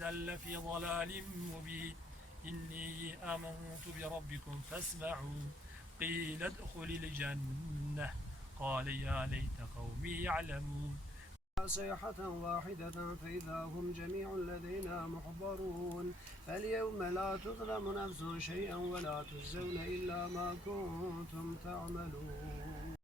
إذا لفي ضلال مبين إني آمنت بربكم فاسمعون قيل ادخل الجنة قال يا ليت قومي يعلمون صيحة واحدة فإذا هم جميع لدينا محضرون فاليوم لا تظلم نفس شيئا ولا تجزون إلا ما كنتم تعملون.